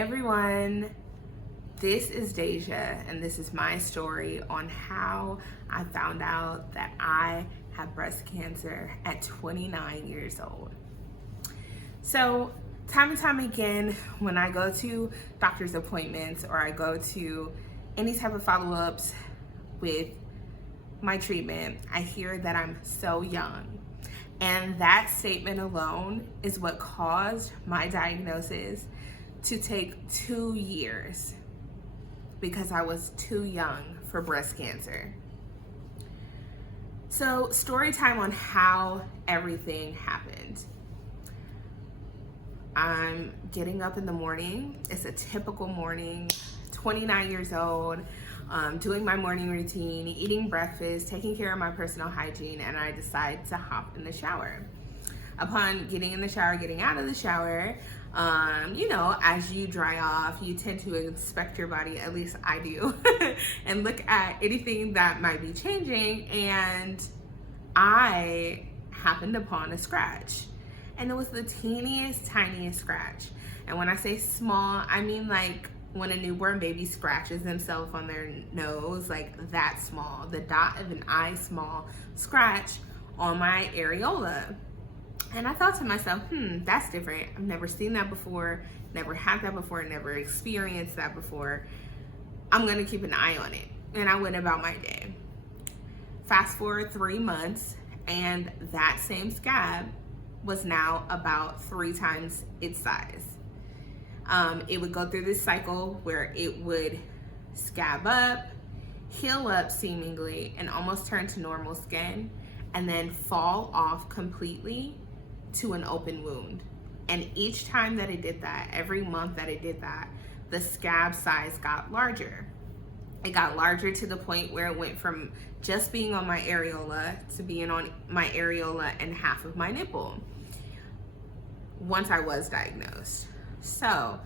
everyone, this is Deja, and this is my story on how I found out that I have breast cancer at 29 years old. So, time and time again, when I go to doctor's appointments or I go to any type of follow-ups with my treatment, I hear that I'm so young. And that statement alone is what caused my diagnosis to take 2 years because I was too young for breast cancer. So, story time on how everything happened. I'm getting up in the morning. It's a typical morning, 29 years old, doing my morning routine, eating breakfast, taking care of my personal hygiene, and I decide to hop in the shower. Upon getting in the shower, getting out of the shower, as you dry off, you tend to inspect your body, at least I do, and look at anything that might be changing, and I happened upon a scratch. And it was the teeniest, tiniest scratch. And when I say small, I mean like when a newborn baby scratches themselves on their nose, like that small, the dot of an eye small scratch on my areola. And I thought to myself, that's different. I've never seen that before, never had that before, never experienced that before. I'm gonna keep an eye on it. And I went about my day. Fast forward 3 months, and that same scab was now about 3 times its size. It would go through this cycle where it would scab up, heal up seemingly, and almost turn to normal skin, and then fall off completely to an open wound. And each time that it did that, every month that it did that, the scab size got larger. It got larger to the point where it went from just being on my areola to being on my areola and half of my nipple once I was diagnosed. So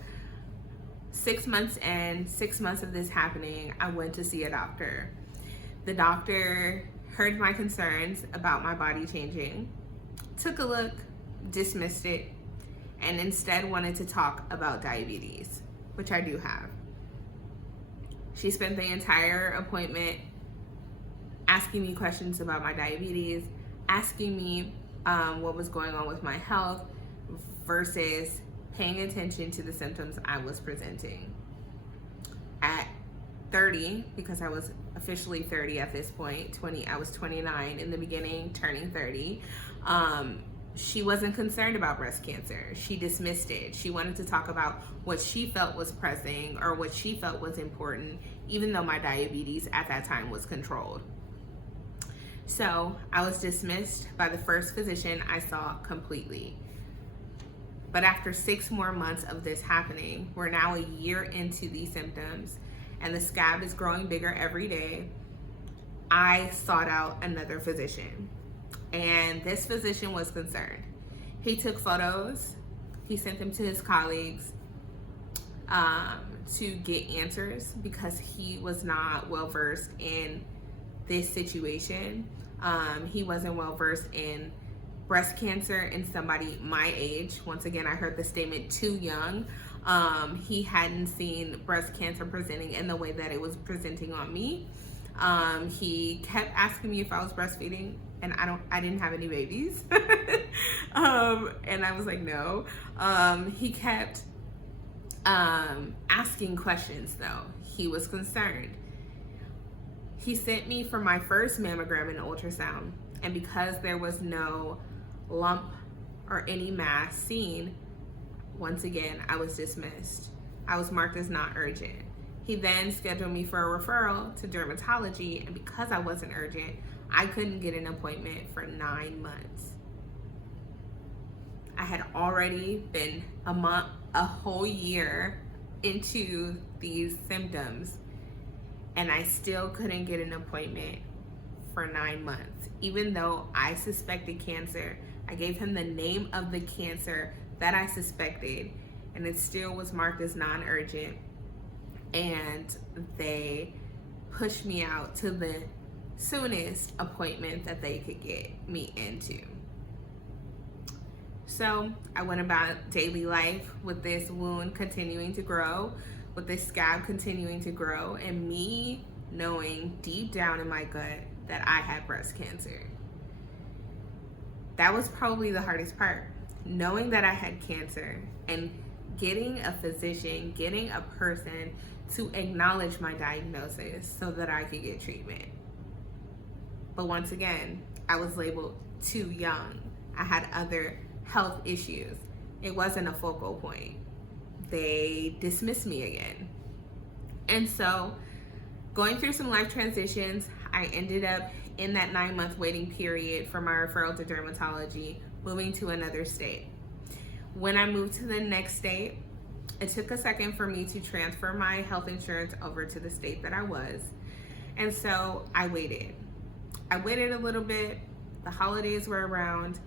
6 months in, 6 months of this happening, I went to see a doctor. The doctor heard my concerns about my body changing, took a look, dismissed it, and instead wanted to talk about diabetes, which I do have. She spent the entire appointment asking me questions about my diabetes, asking me what was going on with my health versus paying attention to the symptoms I was presenting. At 30, because I was officially 30 at this point, I was 29 in the beginning, turning 30, she wasn't concerned about breast cancer. She dismissed it. She wanted to talk about what she felt was pressing or what she felt was important, even though my diabetes at that time was controlled. So I was dismissed by the first physician I saw completely. But after 6 more months of this happening, we're now a year into these symptoms, and the scab is growing bigger every day. I sought out another physician, and this physician was concerned. He took photos, he sent them to his colleagues to get answers because he was not well versed in this situation. He wasn't well versed in breast cancer in somebody my age. Once again, I heard the statement too young. He hadn't seen breast cancer presenting in the way that it was presenting on me. He kept asking me if I was breastfeeding, and I didn't have any babies. And I was like, no. He kept asking questions though. He was concerned. He sent me for my first mammogram and ultrasound, and because there was no lump or any mass seen, once again, I was dismissed. I was marked as not urgent. He then scheduled me for a referral to dermatology, and because I wasn't urgent, I couldn't get an appointment for 9 months. I had already been a whole year into these symptoms, and I still couldn't get an appointment for 9 months. Even though I suspected cancer, I gave him the name of the cancer that I suspected, and it still was marked as non-urgent, and they pushed me out to the soonest appointment that they could get me into. So I went about daily life with this wound continuing to grow, with this scab continuing to grow, and me knowing deep down in my gut that I had breast cancer. That was probably the hardest part, knowing that I had cancer and getting a physician, getting a person to acknowledge my diagnosis so that I could get treatment. But once again, I was labeled too young. I had other health issues. It wasn't a focal point. They dismissed me again. And so, going through some life transitions, I ended up in that 9-month waiting period for my referral to dermatology, moving to another state. When I moved to the next state, it took a second for me to transfer my health insurance over to the state that I was. And so I waited. I waited a little bit. The holidays were around.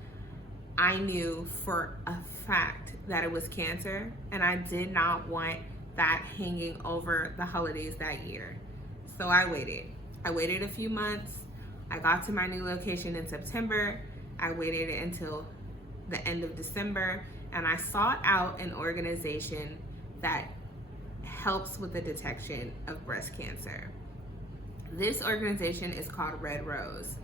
I knew for a fact that it was cancer, and I did not want that hanging over the holidays that year. So I waited. I waited a few months. I got to my new location in September. I waited until the end of December, and I sought out an organization that helps with the detection of breast cancer. This organization is called Red Rose.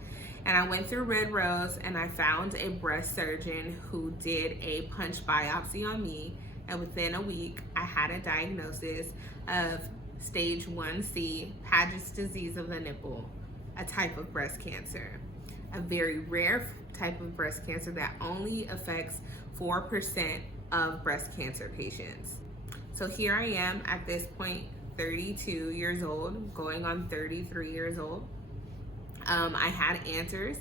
And I went through Red Rose and I found a breast surgeon who did a punch biopsy on me. And within a week, I had a diagnosis of stage 1C, Paget's disease of the nipple, a type of breast cancer, a very rare type of breast cancer that only affects 4% of breast cancer patients. So here I am at this point, 32 years old, going on 33 years old. I had answers.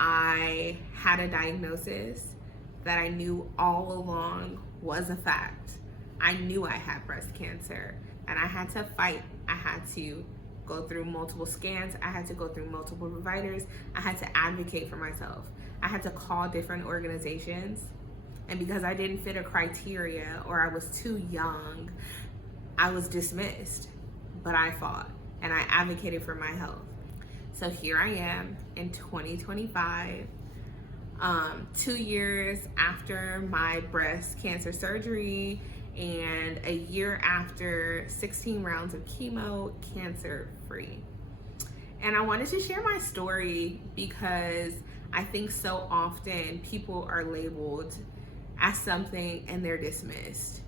I had a diagnosis that I knew all along was a fact. I knew I had breast cancer, and I had to fight. I had to go through multiple scans. I had to go through multiple providers. I had to advocate for myself. I had to call different organizations. And because I didn't fit a criteria or I was too young, I was dismissed. But I fought and I advocated for my health. So here I am in 2025, 2 years after my breast cancer surgery and a year after 16 rounds of chemo, cancer free. And I wanted to share my story because I think so often people are labeled as something and they're dismissed.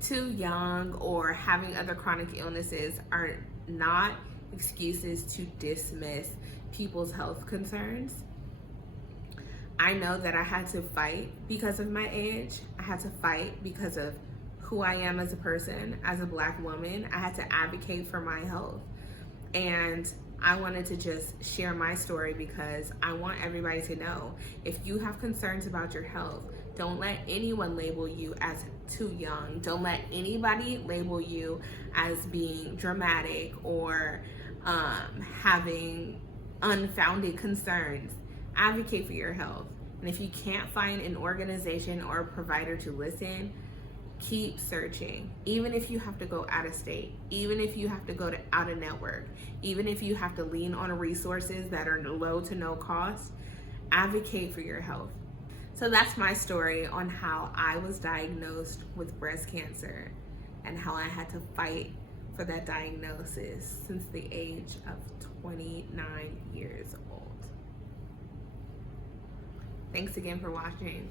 Too young or having other chronic illnesses are not excuses to dismiss people's health concerns. I know that I had to fight because of my age. I had to fight because of who I am as a person, as a Black woman. I had to advocate for my health. And I wanted to just share my story because I want everybody to know, if you have concerns about your health, don't let anyone label you as too young. Don't let anybody label you as being dramatic or having unfounded concerns. Advocate for your health. And if you can't find an organization or a provider to listen, keep searching. Even if you have to go out of state, even if you have to go to out of network, even if you have to lean on resources that are low to no cost, advocate for your health. So that's my story on how I was diagnosed with breast cancer and how I had to fight for that diagnosis since the age of 29 years old. Thanks again for watching.